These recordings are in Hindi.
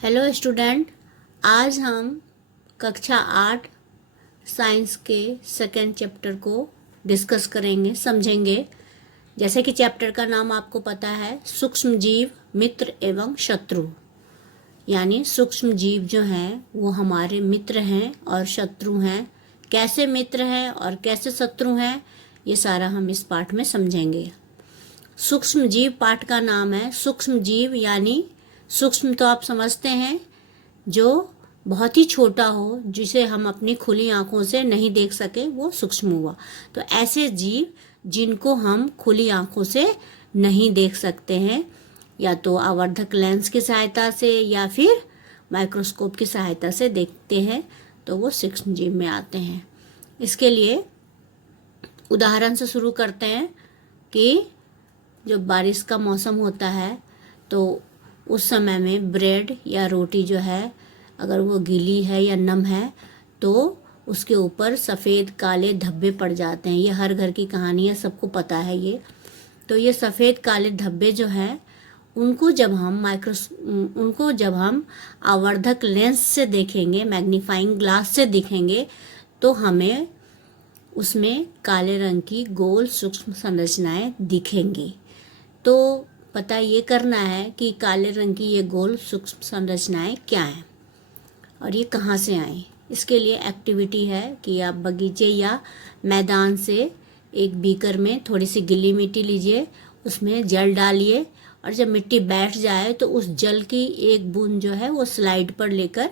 हेलो स्टूडेंट, आज हम कक्षा 8 साइंस के सेकेंड चैप्टर को डिस्कस करेंगे, समझेंगे। जैसे कि चैप्टर का नाम आपको पता है, सूक्ष्म जीव, मित्र एवं शत्रु। यानी सूक्ष्म जीव जो हैं वो हमारे मित्र हैं और शत्रु हैं। कैसे मित्र हैं और कैसे शत्रु हैं, ये सारा हम इस पाठ में समझेंगे। सूक्ष्म जीव पाठ का नाम है। सूक्ष्म जीव यानी सूक्ष्म तो आप समझते हैं, जो बहुत ही छोटा हो, जिसे हम अपनी खुली आंखों से नहीं देख सके, वो सूक्ष्म हुआ। तो ऐसे जीव जिनको हम खुली आंखों से नहीं देख सकते हैं, या तो आवर्धक लेंस की सहायता से या फिर माइक्रोस्कोप की सहायता से देखते हैं, तो वो सूक्ष्म जीव में आते हैं। इसके लिए उदाहरण से शुरू करते हैं कि जब बारिश का मौसम होता है तो उस समय में ब्रेड या रोटी जो है, अगर वो गीली है या नम है तो उसके ऊपर सफ़ेद काले धब्बे पड़ जाते हैं। ये हर घर की कहानी है, सबको पता है ये। तो ये सफ़ेद काले धब्बे जो हैं उनको जब हम आवर्धक लेंस से देखेंगे, मैग्नीफाइंग ग्लास से देखेंगे, तो हमें उसमें काले रंग की गोल सूक्ष्म संरचनाएं दिखेंगी। तो पता ये करना है कि काले रंग की ये गोल सूक्ष्म संरचनाएं क्या हैं और ये कहाँ से आए। इसके लिए एक्टिविटी है कि आप बगीचे या मैदान से एक बीकर में थोड़ी सी गीली मिट्टी लीजिए, उसमें जल डालिए और जब मिट्टी बैठ जाए तो उस जल की एक बूंद जो है वो स्लाइड पर लेकर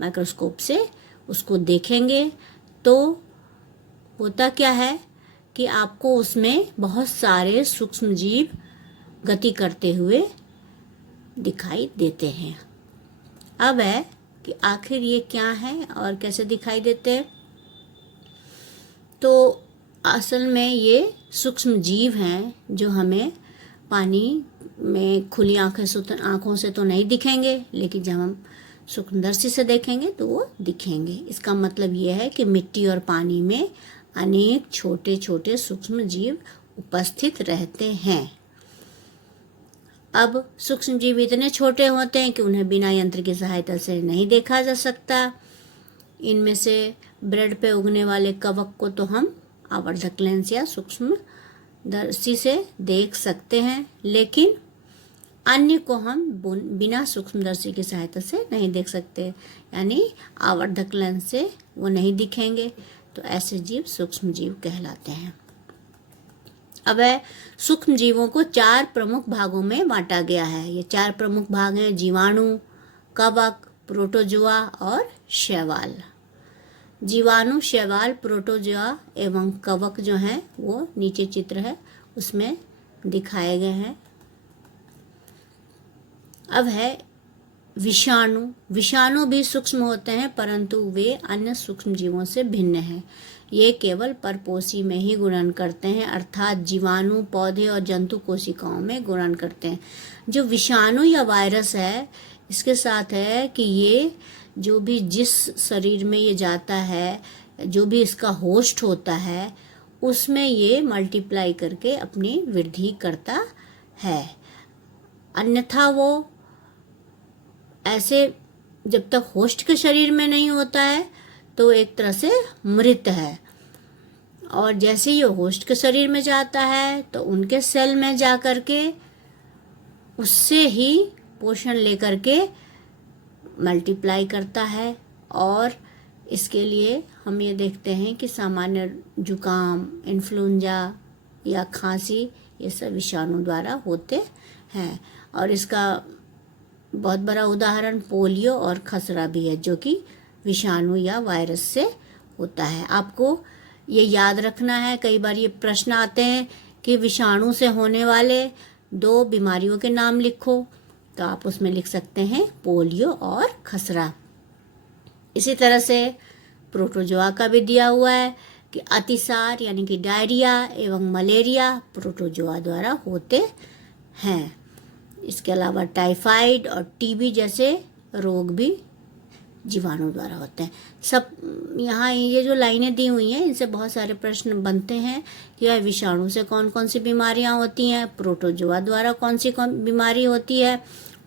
माइक्रोस्कोप से उसको देखेंगे। तो होता क्या है कि आपको उसमें बहुत सारे सूक्ष्म जीव गति करते हुए दिखाई देते हैं। अब है कि आखिर ये क्या है और कैसे दिखाई देते हैं। तो असल में ये सूक्ष्म जीव हैं जो हमें पानी में खुली आंखों से तो नहीं दिखेंगे, लेकिन जब हम सूक्ष्मदर्शी से देखेंगे तो वो दिखेंगे। इसका मतलब ये है कि मिट्टी और पानी में अनेक छोटे छोटे सूक्ष्म जीव उपस्थित रहते हैं। अब सूक्ष्म जीव इतने छोटे होते हैं कि उन्हें बिना यंत्र की सहायता से नहीं देखा जा सकता। इनमें से ब्रेड पे उगने वाले कवक को तो हम आवर्धक लेंस या सूक्ष्मदर्शी से देख सकते हैं, लेकिन अन्य को हम बिना सूक्ष्मदर्शी की सहायता से नहीं देख सकते, यानी आवर्धक लेंस से वो नहीं दिखेंगे। तो ऐसे जीव सूक्ष्म जीव कहलाते हैं। अब सूक्ष्म जीवों को 4 प्रमुख भागों में बांटा गया है। ये 4 प्रमुख भाग हैं: जीवाणु, कवक, प्रोटोजोआ और शैवाल। जीवाणु, शैवाल, प्रोटोजोआ एवं कवक जो हैं वो नीचे चित्र है उसमें दिखाए गए हैं। अब है विषाणु। विषाणु भी सूक्ष्म होते हैं, परंतु वे अन्य सूक्ष्म जीवों से भिन्न हैं। ये केवल परपोषी में ही गुणन करते हैं, अर्थात जीवाणु, पौधे और जंतु कोशिकाओं में गुणन करते हैं। जो विषाणु या वायरस है, इसके साथ है कि ये जो भी जिस शरीर में ये जाता है, जो भी इसका होस्ट होता है, उसमें ये मल्टीप्लाई करके अपनी वृद्धि करता है। अन्यथा वो ऐसे जब तक होस्ट के शरीर में नहीं होता है तो एक तरह से मृत है, और जैसे ये होस्ट के शरीर में जाता है तो उनके सेल में जा कर के उससे ही पोषण लेकर के मल्टीप्लाई करता है। और इसके लिए हम ये देखते हैं कि सामान्य जुकाम, इन्फ्लुएंजा या खांसी, ये सब विषाणु द्वारा होते हैं। और इसका बहुत बड़ा उदाहरण पोलियो और खसरा भी है, जो कि विषाणु या वायरस से होता है। आपको ये याद रखना है। कई बार ये प्रश्न आते हैं कि विषाणु से होने वाले 2 बीमारियों के नाम लिखो, तो आप उसमें लिख सकते हैं पोलियो और खसरा। इसी तरह से प्रोटोजोआ का भी दिया हुआ है कि अतिसार यानी कि डायरिया एवं मलेरिया प्रोटोजोआ द्वारा होते हैं। इसके अलावा टाइफाइड और टीबी जैसे रोग भी जीवाणु द्वारा होते हैं। सब यहाँ ये जो लाइनें दी हुई हैं, इनसे बहुत सारे प्रश्न बनते हैं कि यह विषाणु से कौन कौन सी बीमारियाँ होती हैं, प्रोटोजोआ द्वारा कौन सी बीमारी होती है,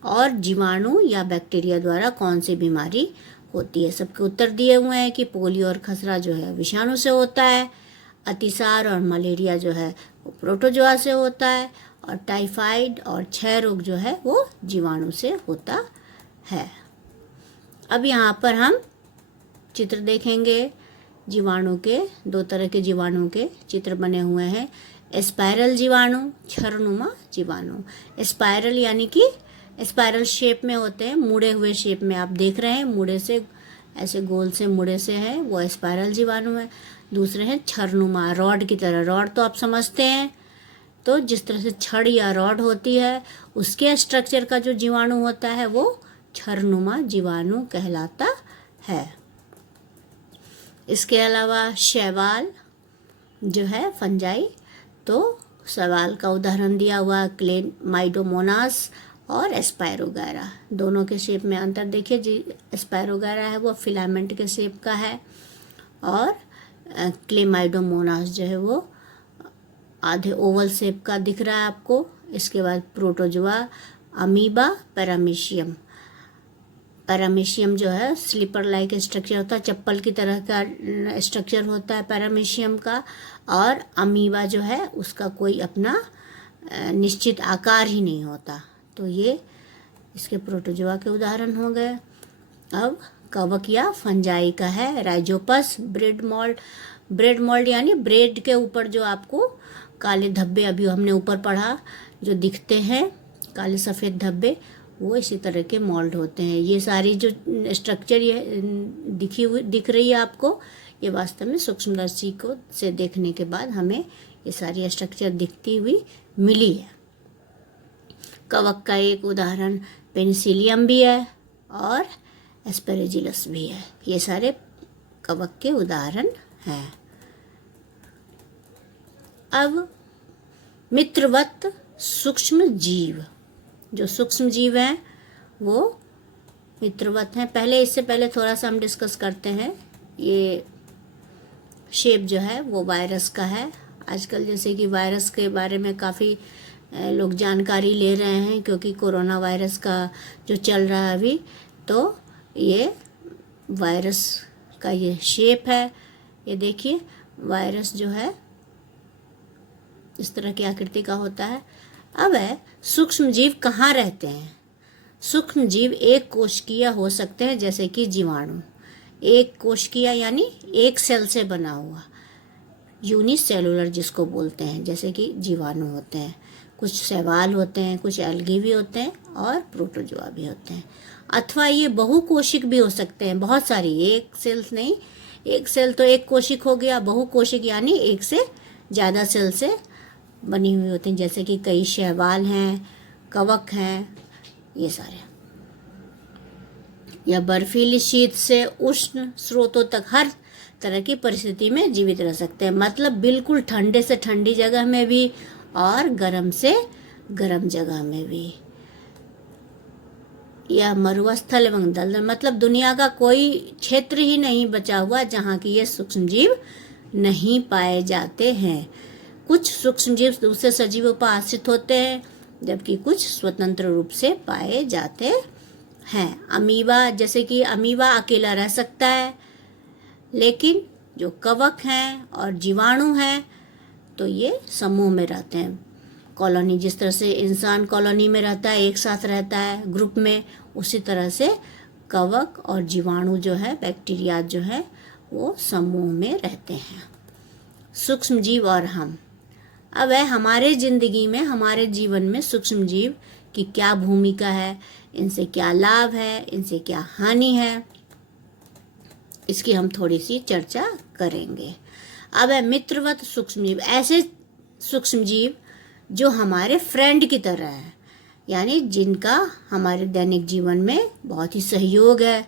और जीवाणु या बैक्टीरिया द्वारा कौन सी बीमारी होती है। सबके उत्तर दिए हुए हैं कि पोलियो और खसरा जो है विषाणु से होता है, अतिसार और मलेरिया जो है वो प्रोटोजोआ से होता है, और टाइफाइड और क्षय रोग जो है वो जीवाणु से होता है। अब यहाँ पर हम चित्र देखेंगे। जीवाणु के दो तरह के जीवाणु के चित्र बने हुए हैं। स्पाइरल जीवाणु, छरनुमा जीवाणु। स्पाइरल यानी कि स्पाइरल शेप में होते हैं, मुड़े हुए शेप में आप देख रहे हैं, मुड़े से ऐसे गोल से मुड़े से है, वो स्पाइरल जीवाणु है। दूसरे हैं छरनुमा, रॉड की तरह। रॉड तो आप समझते हैं, तो जिस तरह से छड़ या रॉड होती है उसके स्ट्रक्चर का जो जीवाणु होता है वो छरनुमा जीवाणु कहलाता है। इसके अलावा शैवाल जो है फंजाई, तो शैवाल का उदाहरण दिया हुआ क्लेमाइडोमोनास और स्पायरोगैरा। दोनों के शेप में अंतर देखिए, जी स्पायरोगैरा है वो फिलामेंट के शेप का है, और क्लेमाइडोमोनास जो है वो आधे ओवल शेप का दिख रहा है आपको। इसके बाद प्रोटोजोआ, अमीबा, पैरामीशियम। पैरामीशियम जो है स्लीपर लाइक स्ट्रक्चर होता है, चप्पल की तरह का स्ट्रक्चर होता है पैरामीशियम का। और अमीबा जो है उसका कोई अपना निश्चित आकार ही नहीं होता। तो ये इसके प्रोटोजोआ के उदाहरण हो गए। अब कवक या फंजाई का है Rhizopus, bread mould. Bread mould यानी ब्रेड के ऊपर जो आपको काले धब्बे, अभी हमने ऊपर पढ़ा, जो दिखते हैं काले सफ़ेद धब्बे, वो इसी तरह के मोल्ड होते हैं। ये सारी जो स्ट्रक्चर ये दिख रही है आपको, ये वास्तव में सूक्ष्मदर्शी को से देखने के बाद हमें ये सारी स्ट्रक्चर दिखती हुई मिली है। कवक का एक उदाहरण पेनिसिलियम भी है और एस्पेरेजिलस भी है। ये सारे कवक के उदाहरण हैं। अब मित्रवत सूक्ष्म जीव, जो सूक्ष्म जीव हैं वो मित्रवत हैं। इससे पहले थोड़ा सा हम डिस्कस करते हैं। ये शेप जो है वो वायरस का है। आजकल जैसे कि वायरस के बारे में काफ़ी लोग जानकारी ले रहे हैं, क्योंकि कोरोना वायरस का जो चल रहा है अभी, तो ये वायरस का ये शेप है। ये देखिए, वायरस जो है इस तरह की आकृति का होता है। अब है सूक्ष्म जीव कहाँ रहते हैं। सूक्ष्म जीव एक कोशिकीय हो सकते हैं, जैसे कि जीवाणु। एक कोशिकीय यानी एक सेल से बना हुआ, यूनिसेलुलर जिसको बोलते हैं, जैसे कि जीवाणु होते हैं। कुछ शैवाल होते हैं, कुछ एल्गी भी होते हैं, और प्रोटोजोआ भी होते हैं। अथवा ये बहुकोशिक भी हो सकते हैं, बहुत सारी, एक सेल नहीं। एक सेल तो एक कोशिक हो गया, बहुकोशिक यानी एक से ज़्यादा सेल से बनी हुई होती हैं, जैसे कि कई शैवाल हैं, कवक हैं, ये सारे। या बर्फीली शीत से उष्ण स्रोतों तक हर तरह की परिस्थिति में जीवित रह सकते हैं। मतलब बिल्कुल ठंडे से ठंडी जगह में भी और गर्म से गर्म जगह में भी। या मरुस्थल एवं दलदल, मतलब दुनिया का कोई क्षेत्र ही नहीं बचा हुआ जहाँ की ये सूक्ष्म जीव नहीं पाए जाते हैं। कुछ सूक्ष्म जीव दूसरे सजीवों पर आश्रित होते हैं, जबकि कुछ स्वतंत्र रूप से पाए जाते हैं। अमीबा, जैसे कि अमीबा अकेला रह सकता है, लेकिन जो कवक हैं और जीवाणु हैं तो ये समूह में रहते हैं। कॉलोनी, जिस तरह से इंसान कॉलोनी में रहता है, एक साथ रहता है ग्रुप में, उसी तरह से कवक और जीवाणु जो है, बैक्टीरिया जो है, वो समूह में रहते हैं। सूक्ष्म जीव और हम। अब है हमारे ज़िंदगी में, हमारे जीवन में सूक्ष्म जीव की क्या भूमिका है, इनसे क्या लाभ है, इनसे क्या हानि है, इसकी हम थोड़ी सी चर्चा करेंगे। अब है मित्रवत सूक्ष्म जीव, ऐसे सूक्ष्म जीव जो हमारे फ्रेंड की तरह है, यानी जिनका हमारे दैनिक जीवन में बहुत ही सहयोग है।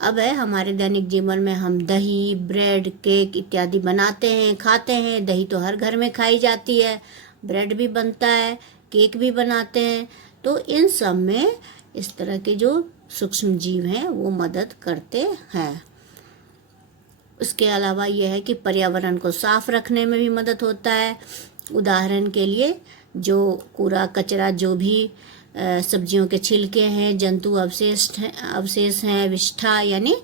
अब है हमारे दैनिक जीवन में हम दही, ब्रेड, केक इत्यादि बनाते हैं, खाते हैं। दही तो हर घर में खाई जाती है, ब्रेड भी बनता है, केक भी बनाते हैं। तो इन सब में इस तरह के जो सूक्ष्म जीव हैं वो मदद करते हैं। उसके अलावा यह है कि पर्यावरण को साफ रखने में भी मदद होता है। उदाहरण के लिए जो कूड़ा कचरा जो भी सब्जियों के छिलके हैं, जंतु अवशेष हैं, विष्ठा यानी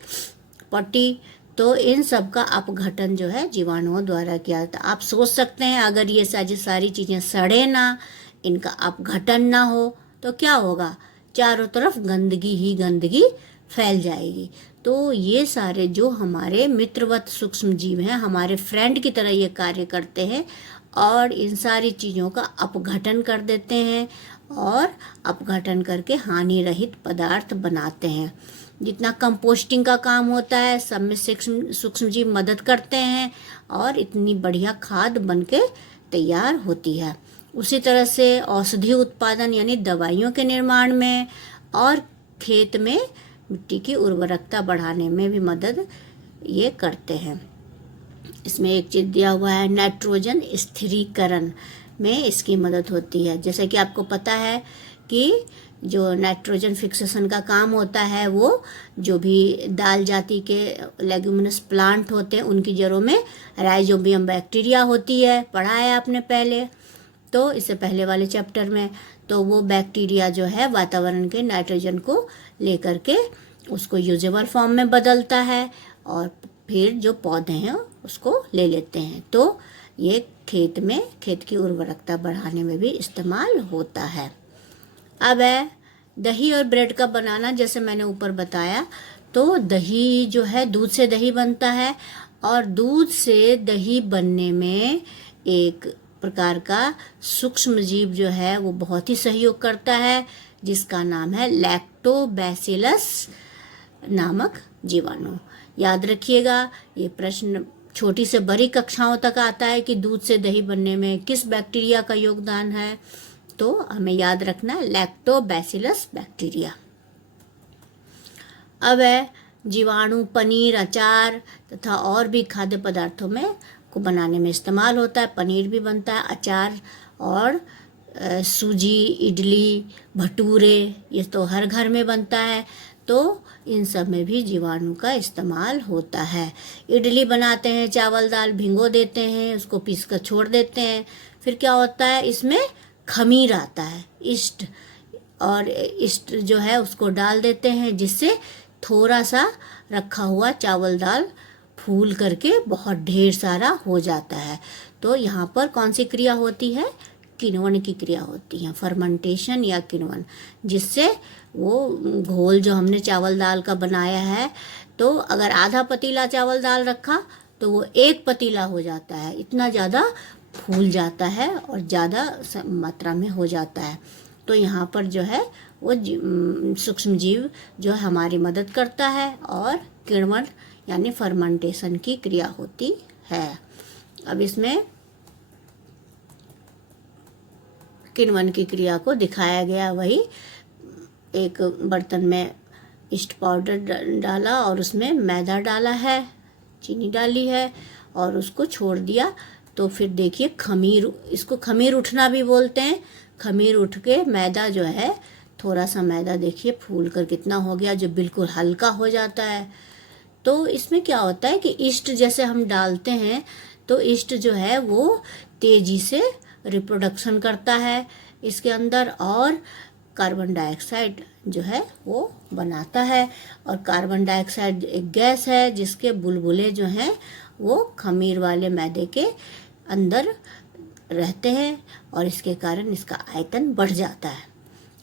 पट्टी, तो इन सब का अपघटन जो है जीवाणुओं द्वारा किया जाता है। आप सोच सकते हैं अगर ये सारी चीज़ें सड़े ना, इनका अपघटन ना हो तो क्या होगा, चारों तरफ गंदगी ही गंदगी फैल जाएगी। तो ये सारे जो हमारे मित्रवत सूक्ष्म जीव हैं, हमारे फ्रेंड की तरह ये कार्य करते हैं और इन सारी चीज़ों का अपघटन कर देते हैं और अपघटन करके हानि रहित पदार्थ बनाते हैं। जितना कंपोस्टिंग का काम होता है सब में सूक्ष्म जीव मदद करते हैं और इतनी बढ़िया खाद बनके तैयार होती है। उसी तरह से औषधि उत्पादन यानी दवाइयों के निर्माण में और खेत में मिट्टी की उर्वरकता बढ़ाने में भी मदद ये करते हैं। इसमें एक चीज़ दिया हुआ है, नाइट्रोजन स्थिरीकरण में इसकी मदद होती है। जैसे कि आपको पता है कि जो नाइट्रोजन फिक्सेशन का काम होता है वो जो भी दाल जाति के लेग्यूमिनस प्लांट होते हैं उनकी जड़ों में राइजोबियम बैक्टीरिया होती है, पढ़ा है आपने पहले, तो इससे पहले वाले चैप्टर में। तो वो बैक्टीरिया जो है वातावरण के नाइट्रोजन को लेकर के उसको यूजेबल फॉर्म में बदलता है और फिर जो पौधे हैं उसको ले लेते हैं। तो ये खेत की उर्वरकता बढ़ाने में भी इस्तेमाल होता है। अब है दही और ब्रेड का बनाना। जैसे मैंने ऊपर बताया, तो दही जो है दूध से दही बनता है और दूध से दही बनने में एक प्रकार का सूक्ष्म जीव जो है वो बहुत ही सहयोग करता है, जिसका नाम है लैक्टोबैसिलस नामक जीवाणु। याद रखिएगा, ये प्रश्न छोटी से बड़ी कक्षाओं तक आता है कि दूध से दही बनने में किस बैक्टीरिया का योगदान है, तो हमें याद रखना है लैक्टोबैसिलस बैक्टीरिया। अब है जीवाणु पनीर, अचार तथा और भी खाद्य पदार्थों में को बनाने में इस्तेमाल होता है। पनीर भी बनता है, अचार और सूजी, इडली, भटूरे, ये तो हर घर में बनता है। तो इन सब में भी जीवाणु का इस्तेमाल होता है। इडली बनाते हैं, चावल दाल भिगो देते हैं, उसको पीस कर छोड़ देते हैं, फिर क्या होता है इसमें खमीर आता है, ईस्ट जो है उसको डाल देते हैं, जिससे थोड़ा सा रखा हुआ चावल दाल फूल करके बहुत ढेर सारा हो जाता है। तो यहाँ पर कौन सी क्रिया होती है, किण्वन की क्रिया होती है, फर्मेंटेशन या किण्वन, जिससे वो घोल जो हमने चावल दाल का बनाया है, तो अगर आधा पतीला चावल दाल रखा तो वो एक पतीला हो जाता है, इतना ज़्यादा फूल जाता है और ज़्यादा मात्रा में हो जाता है। तो यहाँ पर जो है वो सूक्ष्म जीव जो हमारी मदद करता है और किण्वन यानी फर्मेंटेशन की क्रिया होती है। अब इसमें किण्वन की क्रिया को दिखाया गया, वही एक बर्तन में ईस्ट पाउडर डाला और उसमें मैदा डाला है, चीनी डाली है और उसको छोड़ दिया। तो फिर देखिए खमीर, इसको खमीर उठना भी बोलते हैं। खमीर उठ के मैदा जो है, थोड़ा सा मैदा देखिए फूल कर कितना हो गया, जो बिल्कुल हल्का हो जाता है। तो इसमें क्या होता है कि ईस्ट जैसे हम डालते हैं तो ईस्ट जो है वो तेजी से रिप्रोडक्शन करता है इसके अंदर और कार्बन डाइऑक्साइड जो है वो बनाता है। और कार्बन डाइऑक्साइड एक गैस है जिसके बुलबुले जो हैं वो खमीर वाले मैदे के अंदर रहते हैं और इसके कारण इसका आयतन बढ़ जाता है।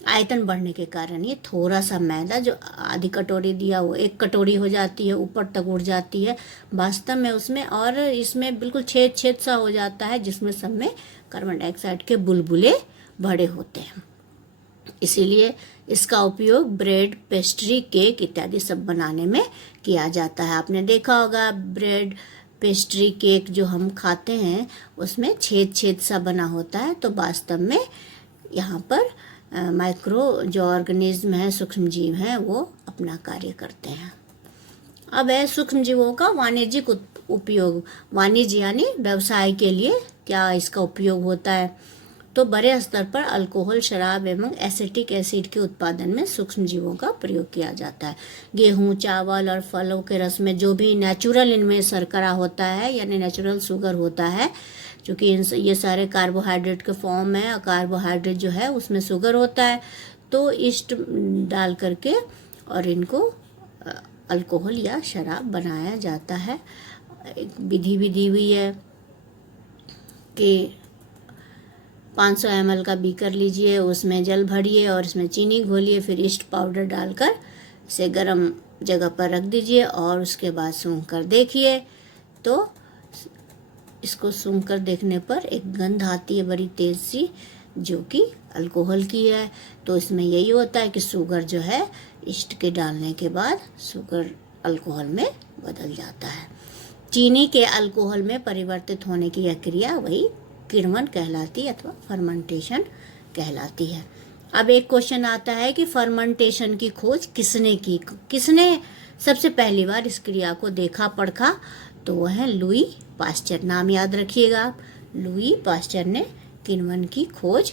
आयतन बढ़ने के कारण ये थोड़ा सा मैदा जो आधी कटोरी दिया वो एक कटोरी हो जाती है, ऊपर तक उड़ जाती है वास्तव में उसमें, और इसमें बिल्कुल छेद छेद सा हो जाता है जिसमें सब में कार्बन डाइऑक्साइड के बुलबुले बड़े होते हैं। इसीलिए इसका उपयोग ब्रेड, पेस्ट्री, केक इत्यादि सब बनाने में किया जाता है। आपने देखा होगा ब्रेड, पेस्ट्री, केक जो हम खाते हैं उसमें छेद छेद सा बना होता है, तो वास्तव में यहाँ पर माइक्रो जो ऑर्गेनिज्म है, सूक्ष्म जीव हैं, वो अपना कार्य करते हैं। अब है सूक्ष्म जीवों का वाणिज्यिक उपयोग। वाणिज्य यानी व्यवसाय के लिए क्या इसका उपयोग होता है, तो बड़े स्तर पर अल्कोहल, शराब एवं एसिटिक एसिड के उत्पादन में सूक्ष्म जीवों का प्रयोग किया जाता है। गेहूं, चावल और फलों के रस में जो भी नेचुरल इनमें शर्करा होता है यानी नेचुरल शुगर होता है, क्योंकि ये सारे कार्बोहाइड्रेट के फॉर्म है और कार्बोहाइड्रेट जो है उसमें शुगर होता है, तो ईस्ट डाल करके और इनको अल्कोहल या शराब बनाया जाता है। एक विधि भी दी हुई है कि 500 ml का बीकर लीजिए, उसमें जल भरिए और इसमें चीनी घोलिए, फिर ईस्ट पाउडर डालकर इसे गर्म जगह पर रख दीजिए और उसके बाद सूंघ कर देखिए। तो इसको सूंघ कर देखने पर एक गंध आती है बड़ी तेज़ सी, जो कि अल्कोहल की है। तो इसमें यही होता है कि शुगर जो है ईस्ट के डालने के बाद शुगर अल्कोहल में बदल जाता है। चीनी के अल्कोहल में परिवर्तित होने की यह क्रिया वही किण्वन कहलाती है अथवा फर्मेंटेशन कहलाती है। अब एक क्वेश्चन आता है कि फर्मेंटेशन की खोज किसने की, किसने सबसे पहली बार इस क्रिया को देखा पढ़ा? तो वह है लुई पास्चर। नाम याद रखिएगा, लुई पास्चर ने किण्वन की खोज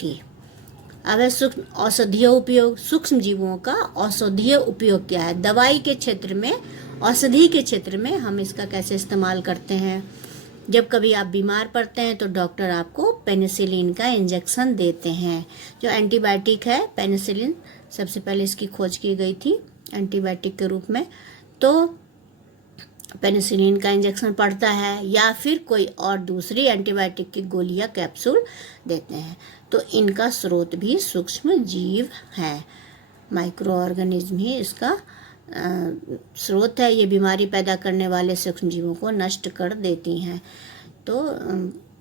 की। अब है सूक्ष्म औषधीय उपयोग। सूक्ष्म जीवों का औषधीय उपयोग क्या है? दवाई के क्षेत्र में, औषधि के क्षेत्र में हम इसका कैसे इस्तेमाल करते हैं? जब कभी आप बीमार पड़ते हैं तो डॉक्टर आपको पेनिसिलिन का इंजेक्शन देते हैं। जो एंटीबायोटिक है पेनिसिलिन, सबसे पहले इसकी खोज की गई थी एंटीबायोटिक के रूप में। तो पेनिसिलिन का इंजेक्शन पड़ता है या फिर कोई और दूसरी एंटीबायोटिक की गोली या कैप्सूल देते हैं। तो इनका स्रोत भी सूक्ष्म जीव है, माइक्रो ऑर्गेनिज्म ही इसका स्रोत है। ये बीमारी पैदा करने वाले सूक्ष्म जीवों को नष्ट कर देती हैं तो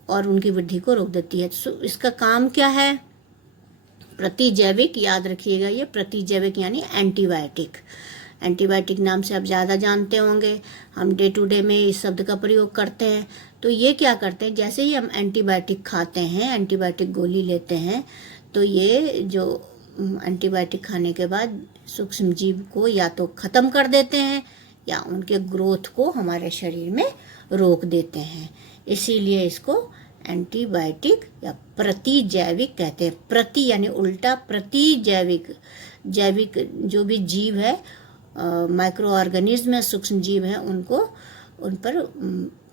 और उनकी वृद्धि को रोक देती है। तो इसका काम क्या है? प्रतिजैविक, याद रखिएगा, ये प्रतिजैविक यानी एंटीबायोटिक। एंटीबायोटिक नाम से आप ज़्यादा जानते होंगे, हम डे टू डे में इस शब्द का प्रयोग करते हैं। तो ये क्या करते हैं, जैसे ही हम एंटीबायोटिक खाते हैं, एंटीबायोटिक गोली लेते हैं, तो ये जो एंटीबायोटिक खाने के बाद सूक्ष्म जीव को या तो ख़त्म कर देते हैं या उनके ग्रोथ को हमारे शरीर में रोक देते हैं। इसीलिए इसको एंटीबायोटिक या प्रतिजैविक कहते हैं। प्रति यानी उल्टा, प्रतिजैविक, जैविक जो भी जीव है, माइक्रो ऑर्गेनिज्म है, सूक्ष्म जीव है, उनको उन पर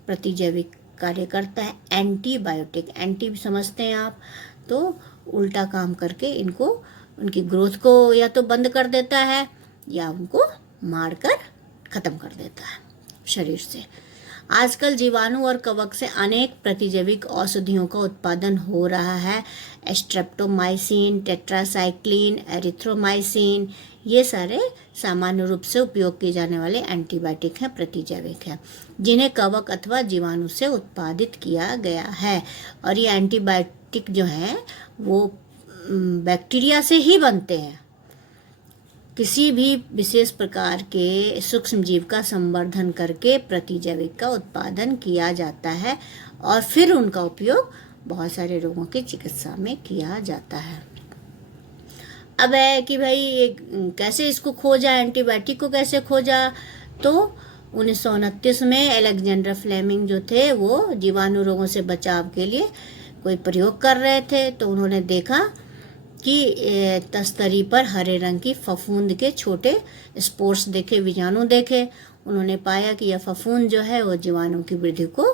प्रतिजैविक कार्य करता है। एंटीबायोटिक, एंटी समझते हैं आप, तो उल्टा काम करके इनको, उनकी ग्रोथ को या तो बंद कर देता है या उनको मारकर ख़त्म कर देता है शरीर से। आजकल जीवाणु और कवक से अनेक प्रतिजैविक औषधियों का उत्पादन हो रहा है। स्ट्रेप्टोमाइसिन, टेट्रासाइक्लिन, एरिथ्रोमाइसिन, ये सारे सामान्य रूप से उपयोग किए जाने वाले एंटीबायोटिक हैं, प्रतिजैविक हैं, जिन्हें कवक अथवा जीवाणु से उत्पादित किया गया है। और ये एंटीबायोटिक जो हैं वो बैक्टीरिया से ही बनते हैं। किसी भी विशेष प्रकार के सूक्ष्म जीव का संवर्धन करके प्रतिजैविक का उत्पादन किया जाता है और फिर उनका उपयोग बहुत सारे रोगों की चिकित्सा में किया जाता है। अब है कि भाई कैसे इसको खोजा, एंटीबायोटिक को कैसे खोजा? तो 1929 में अलेक्जेंडर फ्लेमिंग जो थे वो जीवाणु रोगों से बचाव के लिए कोई प्रयोग कर रहे थे। तो उन्होंने देखा कि तस्तरी पर हरे रंग की फफूंद के छोटे स्पोर्स देखे, बीजाणु देखे। उन्होंने पाया कि यह फफूंद जो है वो जीवाणु की वृद्धि को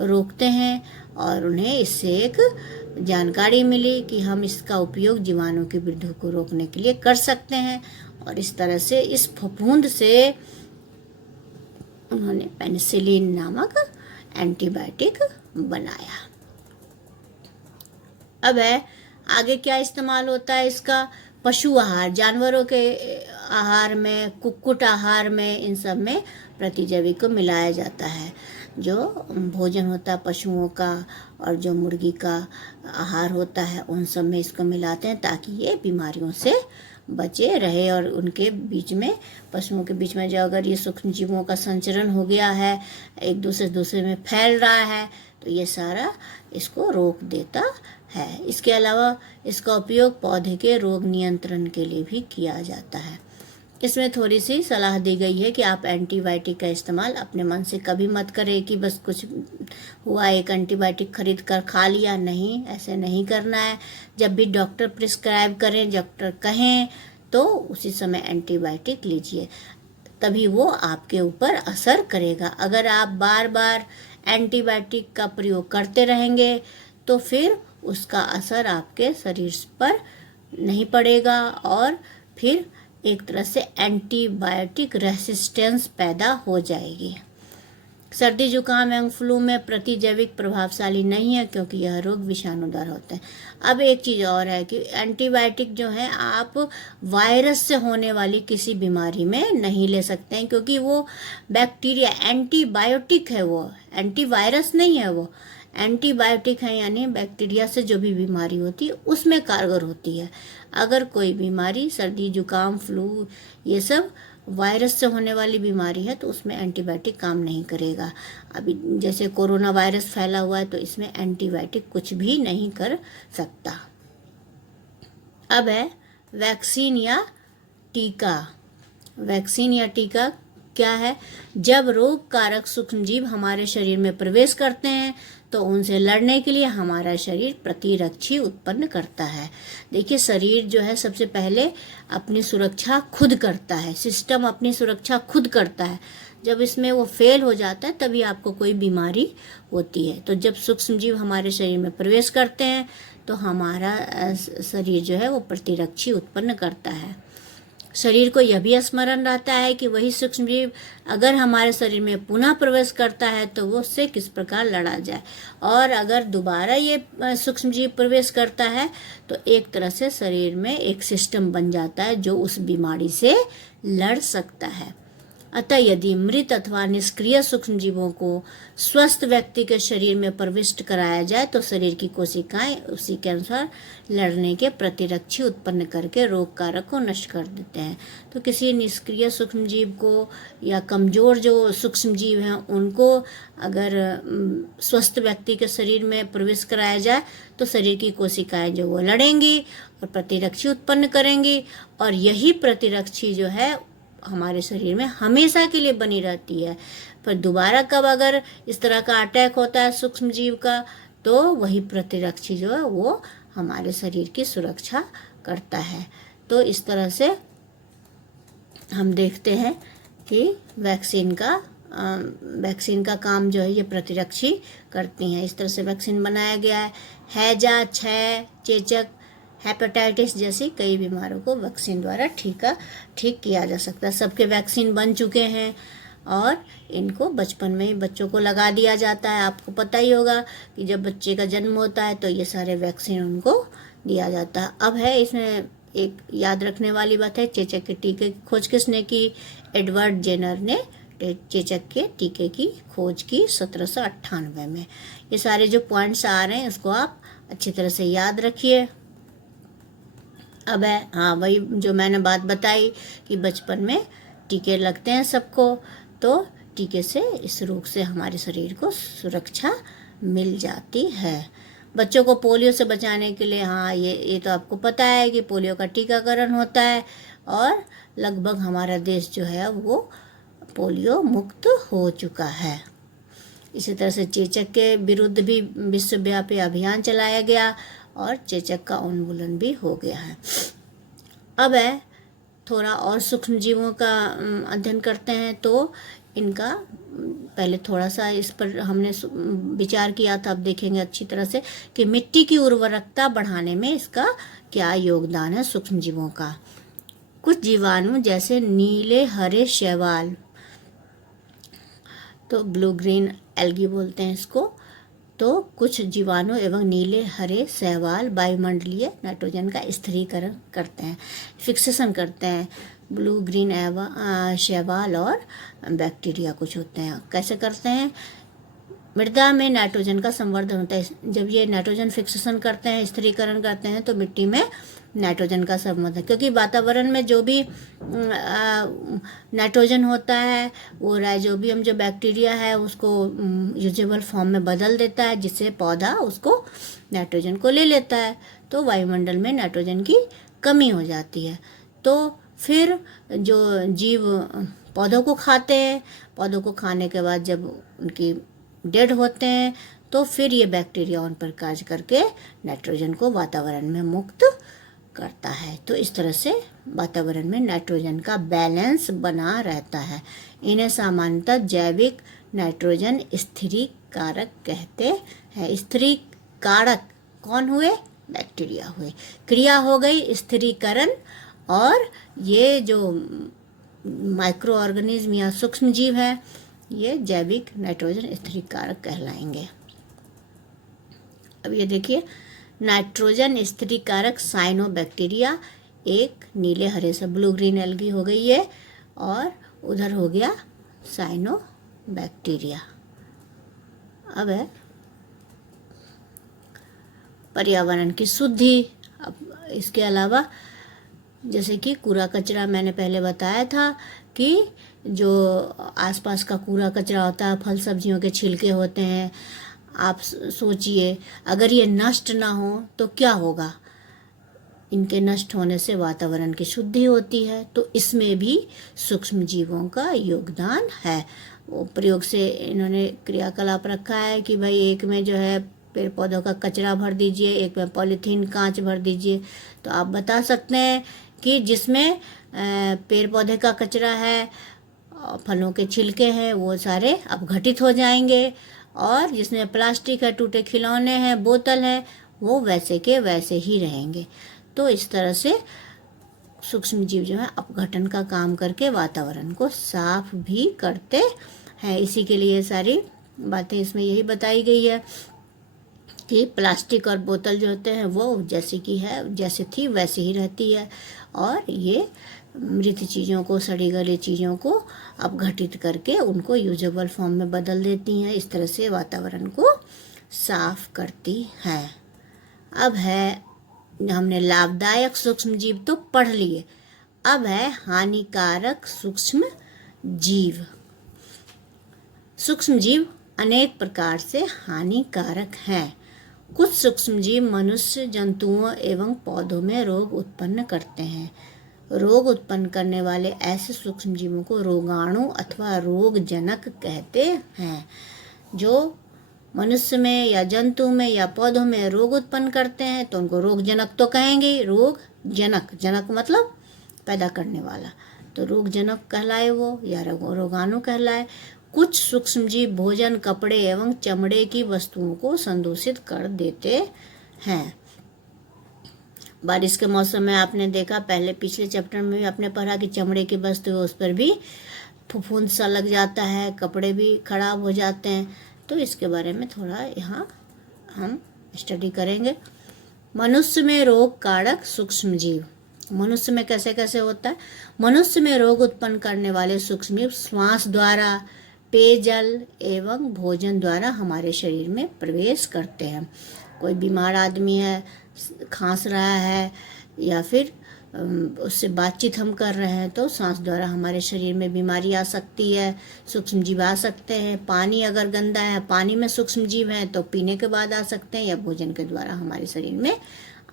रोकते हैं और उन्हें इससे एक जानकारी मिली कि हम इसका उपयोग जीवाणु की वृद्धि को रोकने के लिए कर सकते हैं। और इस तरह से इस फफूंद से उन्होंने पेनिसिलिन नामक एंटीबायोटिक बनाया। अब है आगे क्या इस्तेमाल होता है इसका? पशु आहार, जानवरों के आहार में, कुक्कुट आहार में, इन सब में प्रतिजैविक को मिलाया जाता है। जो भोजन होता है पशुओं का और जो मुर्गी का आहार होता है उन सब में इसको मिलाते हैं ताकि ये बीमारियों से बचे रहे। और उनके बीच में, पशुओं के बीच में जो अगर ये सूक्ष्म जीवों का संचरण हो गया है, एक दूसरे में फैल रहा है, तो ये सारा इसको रोक देता है। इसके अलावा इसका उपयोग पौधे के रोग नियंत्रण के लिए भी किया जाता है। इसमें थोड़ी सी सलाह दी गई है कि आप एंटीबायोटिक का इस्तेमाल अपने मन से कभी मत करें कि बस कुछ हुआ एक एंटीबायोटिक खरीद कर खा लिया। नहीं, ऐसे नहीं करना है। जब भी डॉक्टर प्रिस्क्राइब करें, डॉक्टर कहें, तो उसी समय एंटीबायोटिक लीजिए, तभी वो आपके ऊपर असर करेगा। अगर आप बार बार एंटीबायोटिक का प्रयोग करते रहेंगे तो फिर उसका असर आपके शरीर पर नहीं पड़ेगा और फिर एक तरह से एंटीबायोटिक रेसिस्टेंस पैदा हो जाएगी। सर्दी जुकाम एवं फ्लू में प्रतिजैविक प्रभावशाली नहीं है क्योंकि यह रोग विषाणुदार होते हैं। अब एक चीज़ और है कि एंटीबायोटिक जो है आप वायरस से होने वाली किसी बीमारी में नहीं ले सकते हैं, क्योंकि वो बैक्टीरिया एंटीबायोटिक है, वो एंटीवायरस नहीं है, वो एंटीबायोटिक है, यानी बैक्टीरिया से जो भी बीमारी होती है उसमें कारगर होती है। अगर कोई बीमारी सर्दी जुकाम फ्लू ये सब वायरस से होने वाली बीमारी है तो उसमें एंटीबायोटिक काम नहीं करेगा। अभी जैसे कोरोना वायरस फैला हुआ है तो इसमें एंटीबायोटिक कुछ भी नहीं कर सकता। अब है वैक्सीन या टीका। वैक्सीन या टीका क्या है? जब रोग कारक सूक्ष्मजीव हमारे शरीर में प्रवेश करते हैं तो उनसे लड़ने के लिए हमारा शरीर प्रतिरक्षी उत्पन्न करता है। देखिए, शरीर जो है सबसे पहले अपनी सुरक्षा खुद करता है, सिस्टम अपनी सुरक्षा खुद करता है। जब इसमें वो फेल हो जाता है तभी आपको कोई बीमारी होती है। तो जब सूक्ष्मजीव हमारे शरीर में प्रवेश करते हैं तो हमारा शरीर जो है वो प्रतिरक्षी उत्पन्न करता है। शरीर को यह भी स्मरण रहता है कि वही सूक्ष्मजीव अगर हमारे शरीर में पुनः प्रवेश करता है तो वो उससे किस प्रकार लड़ा जाए, और अगर दोबारा ये सूक्ष्मजीव प्रवेश करता है तो एक तरह से शरीर में एक सिस्टम बन जाता है जो उस बीमारी से लड़ सकता है। अतः यदि मृत अथवा निष्क्रिय सूक्ष्मजीवों को स्वस्थ व्यक्ति के शरीर में प्रविष्ट कराया जाए तो शरीर की कोशिकाएं उसी के अनुसार लड़ने के प्रतिरक्षी उत्पन्न करके रोग कारक को नष्ट कर देते हैं। तो किसी निष्क्रिय सूक्ष्मजीव को या कमजोर जो सूक्ष्मजीव हैं उनको अगर स्वस्थ व्यक्ति के शरीर में प्रवेश कराया जाए तो शरीर की कोशिकाएं जो वो लड़ेंगी और प्रतिरक्षी उत्पन्न करेंगी, और यही प्रतिरक्षी जो है हमारे शरीर में हमेशा के लिए बनी रहती है। पर दोबारा कब अगर इस तरह का अटैक होता है सूक्ष्मजीव का तो वही प्रतिरक्षी जो है वो हमारे शरीर की सुरक्षा करता है। तो इस तरह से हम देखते हैं कि वैक्सीन का काम जो है ये प्रतिरक्षी करती हैं। इस तरह से वैक्सीन बनाया गया है। हैजा, क्षय, चेचक, हेपेटाइटिस जैसी कई बीमारियों को वैक्सीन द्वारा ठीक किया जा सकता है। सबके वैक्सीन बन चुके हैं और इनको बचपन में ही बच्चों को लगा दिया जाता है। आपको पता ही होगा कि जब बच्चे का जन्म होता है तो ये सारे वैक्सीन उनको दिया जाता है। अब है इसमें एक याद रखने वाली बात है, चेचक के टीके की खोज किसने की? एडवर्ड जेनर ने चेचक के टीके की खोज की 1798 में। ये सारे जो पॉइंट्स आ रहे हैं उसको आप अच्छी तरह से याद रखिए। अब है वही जो मैंने बात बताई कि बचपन में टीके लगते हैं सबको, तो टीके से इस रोग से हमारे शरीर को सुरक्षा मिल जाती है। बच्चों को पोलियो से बचाने के लिए ये तो आपको पता है कि पोलियो का टीकाकरण होता है और लगभग हमारा देश जो है वो पोलियो मुक्त हो चुका है। इसी तरह से चेचक के विरुद्ध भी विश्वव्यापी अभियान चलाया गया और चेचक का उन्मूलन भी हो गया है। अब है थोड़ा और सूक्ष्मजीवों का अध्ययन करते हैं। तो इनका पहले थोड़ा सा इस पर हमने विचार किया था, अब देखेंगे अच्छी तरह से कि मिट्टी की उर्वरकता बढ़ाने में इसका क्या योगदान है सूक्ष्मजीवों का। कुछ जीवाणु जैसे नीले हरे शैवाल, तो ब्लू ग्रीन एल्गी बोलते हैं इसको, तो कुछ जीवाणु एवं नीले हरे शैवाल वायुमंडलीय नाइट्रोजन का स्थिरीकरण करते हैं, फिक्सेशन करते हैं। ब्लू ग्रीन शैवाल और बैक्टीरिया कुछ होते हैं। कैसे करते हैं? मृदा में नाइट्रोजन का संवर्धन होता है। जब ये नाइट्रोजन फिक्सेशन करते हैं, स्थिरीकरण करते हैं, तो मिट्टी में नाइट्रोजन का संवर्धन, क्योंकि वातावरण में जो भी नाइट्रोजन होता है वो राइजोबियम जो बैक्टीरिया है उसको यूजेबल फॉर्म में बदल देता है, जिससे पौधा उसको नाइट्रोजन को ले लेता है। तो वायुमंडल में नाइट्रोजन की कमी हो जाती है। तो फिर जो जीव पौधों को खाते हैं, पौधों को खाने के बाद जब उनकी डेड होते हैं तो फिर ये बैक्टीरिया उन पर कार्य करके नाइट्रोजन को वातावरण में मुक्त करता है। तो इस तरह से वातावरण में नाइट्रोजन का बैलेंस बना रहता है। इन्हें सामान्यतः जैविक नाइट्रोजन स्थिरीकारक कहते हैं। स्थिरीकारक कौन हुए? बैक्टीरिया हुए। क्रिया हो गई स्थिरीकरण, और ये जो माइक्रो ऑर्गेनिज्म या सूक्ष्म जीव है ये जैविक नाइट्रोजन स्थिरीकारक कहलाएंगे। अब ये देखिए, नाइट्रोजन स्थिरीकारक साइनोबैक्टीरिया, एक नीले हरे से ब्लू ग्रीन एल्गी हो गई है, और उधर हो गया साइनोबैक्टीरिया। अब है पर्यावरण की शुद्धि। अब इसके अलावा जैसे कि कूड़ा कचरा, मैंने पहले बताया था कि जो आसपास का कूड़ा कचरा होता है, फल सब्जियों के छिलके होते हैं, आप सोचिए अगर ये नष्ट ना हो तो क्या होगा। इनके नष्ट होने से वातावरण की शुद्धि होती है, तो इसमें भी सूक्ष्म जीवों का योगदान है। वो प्रयोग से इन्होंने क्रियाकलाप रखा है कि भाई एक में जो है पेड़ पौधों का कचरा भर दीजिए, एक में पॉलीथीन कांच भर दीजिए। तो आप बता सकते हैं कि जिसमें पेड़ पौधे का कचरा है, फलों के छिलके हैं, वो सारे अपघटित हो जाएंगे, और जिसमें प्लास्टिक है, टूटे खिलौने हैं, बोतल है, वो वैसे के वैसे ही रहेंगे। तो इस तरह से सूक्ष्म जीव जो है अपघटन का काम करके वातावरण को साफ भी करते हैं। इसी के लिए सारी बातें इसमें यही बताई गई है कि प्लास्टिक और बोतल जो होते हैं वो जैसे की है, जैसे थी वैसे ही रहती है, और ये मृत चीज़ों को, सड़ी गली चीज़ों को अपघटित करके उनको यूजेबल फॉर्म में बदल देती हैं। इस तरह से वातावरण को साफ करती है। अब है, हमने लाभदायक सूक्ष्म जीव तो पढ़ लिए, अब है हानिकारक सूक्ष्म जीव। सूक्ष्म जीव अनेक प्रकार से हानिकारक हैं। कुछ सूक्ष्म जीव मनुष्य, जंतुओं एवं पौधों में रोग उत्पन्न करते हैं। रोग उत्पन्न करने वाले ऐसे सूक्ष्म जीवों को रोगाणु अथवा रोगजनक कहते हैं। जो मनुष्य में या जंतु में या पौधों में रोग उत्पन्न करते हैं तो उनको रोगजनक तो कहेंगे। रोगजनक, जनक मतलब पैदा करने वाला, तो रोगजनक कहलाए वो, या रोगाणु कहलाए। कुछ सूक्ष्म जीव भोजन, कपड़े एवं चमड़े की वस्तुओं को संदूषित कर देते हैं। बारिश के मौसम में आपने देखा, पहले पिछले चैप्टर में भी आपने पढ़ा कि चमड़े की वस्तु उस पर भी फफूंद सा लग जाता है, कपड़े भी खराब हो जाते हैं। तो इसके बारे में थोड़ा यहाँ हम स्टडी करेंगे। मनुष्य में रोग कारक सूक्ष्म जीव, मनुष्य में कैसे कैसे होता है। मनुष्य में रोग उत्पन्न करने वाले सूक्ष्म जीव श्वास द्वारा, पेयजल एवं भोजन द्वारा हमारे शरीर में प्रवेश करते हैं। कोई बीमार आदमी है, खांस रहा है, या फिर उससे बातचीत हम कर रहे हैं तो सांस द्वारा हमारे शरीर में बीमारी आ सकती है, सूक्ष्म जीव आ सकते हैं। पानी अगर गंदा है, पानी में सूक्ष्म जीव हैं तो पीने के बाद आ सकते हैं, या भोजन के द्वारा हमारे शरीर में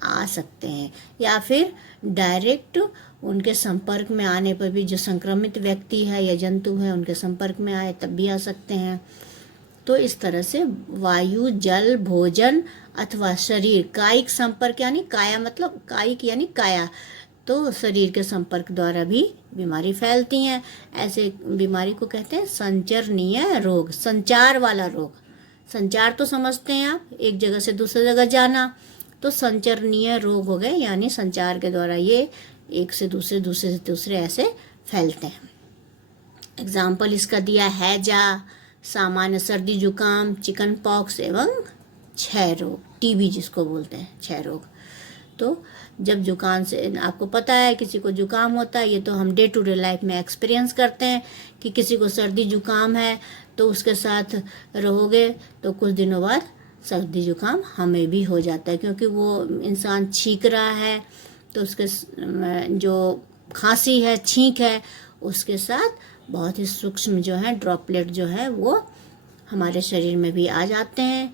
आ सकते हैं, या फिर डायरेक्ट उनके संपर्क में आने पर भी, जो संक्रमित व्यक्ति है या जंतु है उनके संपर्क में आए तब भी आ सकते हैं। तो इस तरह से वायु, जल, भोजन अथवा शरीर, कायिक संपर्क, यानी काया मतलब कायिक यानी काया, तो शरीर के संपर्क द्वारा भी बीमारी फैलती हैं। ऐसे बीमारी को कहते हैं संचरणीय रोग, संचार वाला रोग। संचार तो समझते हैं आप, एक जगह से दूसरी जगह जाना, तो संचरणीय रोग हो गए, यानी संचार के द्वारा ये एक से दूसरे, दूसरे से तीसरे ऐसे फैलते हैं। एग्जाम्पल इसका दिया है हैजा, सामान्य सर्दी जुकाम, चिकन पॉक्स एवं क्षय रोग, टीबी जिसको बोलते हैं, क्षय रोग। तो जब जुकाम से, आपको पता है किसी को जुकाम होता है, ये तो हम डे टू डे लाइफ में एक्सपीरियंस करते हैं कि किसी को सर्दी जुकाम है तो उसके साथ रहोगे तो कुछ दिनों बाद सर्दी जुकाम हमें भी हो जाता है, क्योंकि वो इंसान छींक रहा है तो उसके जो खांसी है, छींक है, उसके साथ बहुत ही सूक्ष्म जो है ड्रॉपलेट जो है वो हमारे शरीर में भी आ जाते हैं,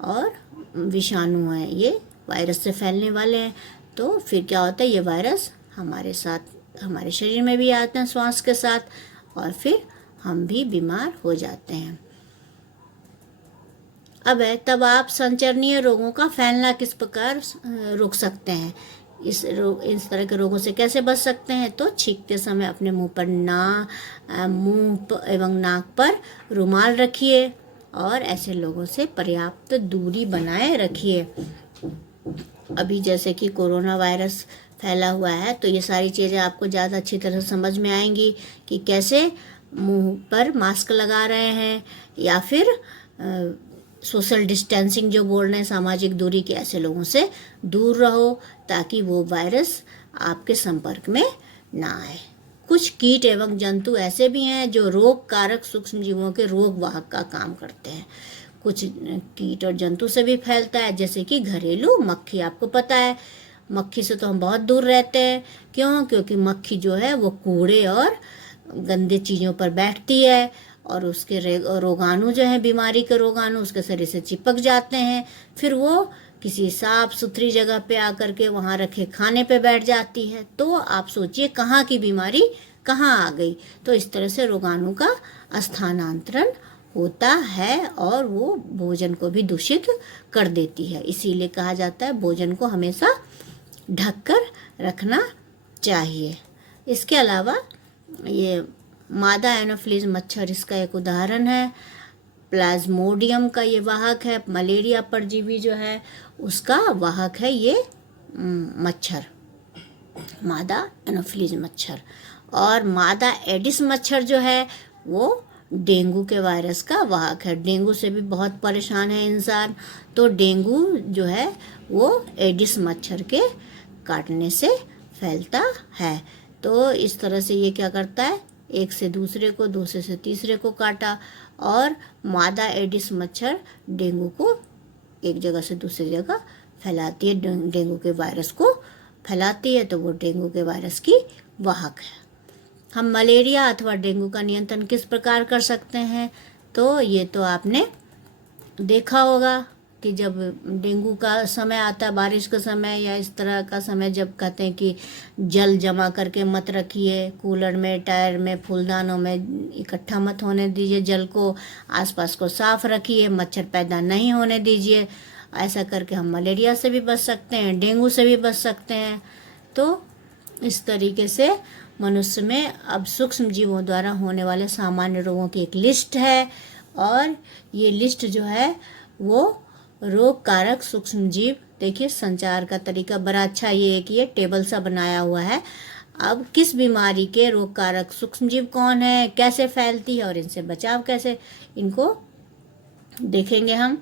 और विषाणु हैं, ये वायरस से फैलने वाले हैं। तो फिर क्या होता है, ये वायरस हमारे साथ, हमारे शरीर में भी आते हैं श्वास के साथ, और फिर हम भी बीमार हो जाते हैं। अब है, तब आप संचरणीय रोगों का फैलना किस प्रकार रोक सकते हैं। इस तरह के रोगों से कैसे बच सकते हैं, तो छींकते समय अपने मुंह पर मुंह एवं नाक पर रुमाल रखिए, और ऐसे लोगों से पर्याप्त दूरी बनाए रखिए। अभी जैसे कि कोरोना वायरस फैला हुआ है, तो ये सारी चीज़ें आपको ज़्यादा अच्छी तरह समझ में आएंगी कि कैसे मुंह पर मास्क लगा रहे हैं, या फिर सोशल डिस्टेंसिंग जो बोल रहे हैं, सामाजिक दूरी के, ऐसे लोगों से दूर रहो ताकि वो वायरस आपके संपर्क में ना आए। कुछ कीट एवं जंतु ऐसे भी हैं जो रोग कारक सूक्ष्म जीवों के रोग वाहक का काम करते हैं। कुछ कीट और जंतु से भी फैलता है, जैसे कि घरेलू मक्खी। आपको पता है मक्खी से तो हम बहुत दूर रहते हैं। क्यों? क्योंकि मक्खी जो है वो कूड़े और गंदे चीज़ों पर बैठती है और उसके रोगाणु जो है, बीमारी के रोगाणु उसके शरीर से चिपक जाते हैं। फिर वो किसी साफ सुथरी जगह पे आकर के वहाँ रखे खाने पे बैठ जाती है। तो आप सोचिए कहाँ की बीमारी कहाँ आ गई। तो इस तरह से रोगाणु का स्थानांतरण होता है और वो भोजन को भी दूषित कर देती है। इसीलिए कहा जाता है भोजन को हमेशा ढककर रखना चाहिए। इसके अलावा ये मादा एनोफिलीज मच्छर इसका एक उदाहरण है। प्लाज्मोडियम का ये वाहक है। मलेरिया परजीवी जो है उसका वाहक है ये मच्छर, मादा एनोफिलीज मच्छर। और मादा एडिस मच्छर जो है वो डेंगू के वायरस का वाहक है। डेंगू से भी बहुत परेशान है इंसान। तो डेंगू जो है वो एडिस मच्छर के काटने से फैलता है। तो इस तरह से ये क्या करता है, एक से दूसरे को, दूसरे से तीसरे को काटा। और मादा एडिस मच्छर डेंगू को एक जगह से दूसरी जगह फैलाती है, डेंगू के वायरस को फैलाती है। तो वो डेंगू के वायरस की वाहक है। हम मलेरिया अथवा डेंगू का नियंत्रण किस प्रकार कर सकते हैं? तो ये तो आपने देखा होगा कि जब डेंगू का समय आता है, बारिश का समय या इस तरह का समय, जब कहते हैं कि जल जमा करके मत रखिए, कूलर में, टायर में, फूलदानों में इकट्ठा मत होने दीजिए, जल को आसपास को साफ रखिए, मच्छर पैदा नहीं होने दीजिए। ऐसा करके हम मलेरिया से भी बच सकते हैं, डेंगू से भी बच सकते हैं। तो इस तरीके से मनुष्य में अब सूक्ष्म जीवों द्वारा होने वाले सामान्य रोगों की एक लिस्ट है। और ये लिस्ट जो है वो रोग कारक सूक्ष्म जीव, देखिए संचार का तरीका बड़ा अच्छा, ये एक ये टेबल सा बनाया हुआ है। अब किस बीमारी के रोग कारक सूक्ष्म जीव कौन है, कैसे फैलती है और इनसे बचाव कैसे, इनको देखेंगे हम।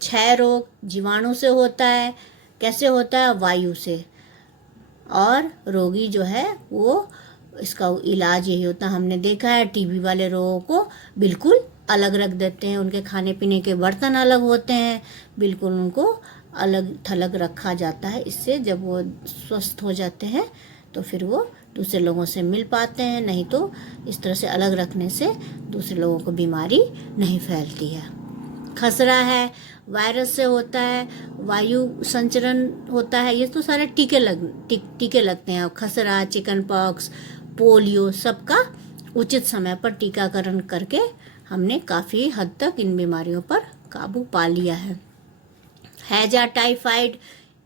6 रोग जीवाणु से होता है। कैसे होता है? वायु से। और रोगी जो है वो, इसका इलाज यही होता है, हमने देखा है टीबी वाले रोगों को बिल्कुल अलग रख देते हैं। उनके खाने पीने के बर्तन अलग होते हैं, बिल्कुल उनको अलग थलग रखा जाता है। इससे जब वो स्वस्थ हो जाते हैं तो फिर वो दूसरे लोगों से मिल पाते हैं। नहीं तो इस तरह से अलग रखने से दूसरे लोगों को बीमारी नहीं फैलती है। खसरा है, वायरस से होता है, वायु संचरण होता है। ये तो सारे टीके लगते हैं। खसरा, चिकन पॉक्स, पोलियो, सबका उचित समय पर टीकाकरण करके हमने काफ़ी हद तक इन बीमारियों पर काबू पा लिया है। हैजा, टाइफाइड,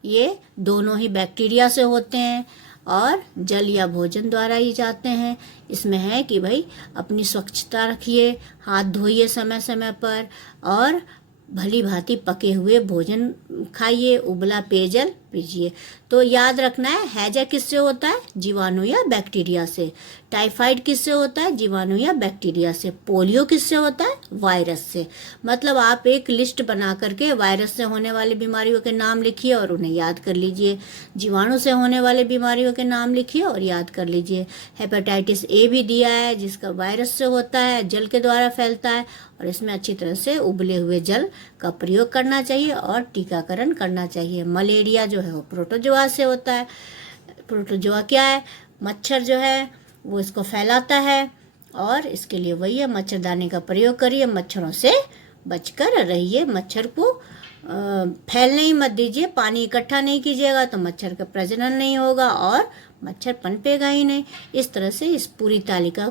ये दोनों ही बैक्टीरिया से होते हैं और जल या भोजन द्वारा ही जाते हैं। इसमें है कि भाई अपनी स्वच्छता रखिए, हाथ धोइए समय समय पर, और भली भांति पके हुए भोजन खाइए, उबला पेयजल पीजिए। तो याद रखना है, हैजा किससे होता है? जीवाणु या बैक्टीरिया से। टाइफाइड किससे होता है? जीवाणु या बैक्टीरिया से। पोलियो किससे होता है? वायरस से। मतलब आप एक लिस्ट बना करके वायरस से होने वाली बीमारियों के नाम लिखिए और उन्हें याद कर लीजिए। जीवाणु से होने वाले बीमारियों के नाम लिखिए और याद कर लीजिए। हेपेटाइटिस ए भी दिया है जिसका वायरस से होता है, जल के द्वारा फैलता है, और इसमें अच्छी तरह से उबले हुए जल का प्रयोग करना चाहिए और टीकाकरण करना चाहिए। मलेरिया जो है वो प्रोटोजोआ से होता है। प्रोटोजोआ क्या है? मच्छर जो है वो इसको फैलाता है, और इसके लिए वही है, मच्छरदानी का प्रयोग करिए, मच्छरों से बचकर रहिए। मच्छर को फैलने ही मत दीजिए। पानी इकट्ठा नहीं कीजिएगा तो मच्छर का प्रजनन नहीं होगा और मच्छर पनपेगा ही नहीं। इस तरह से इस पूरी तालिका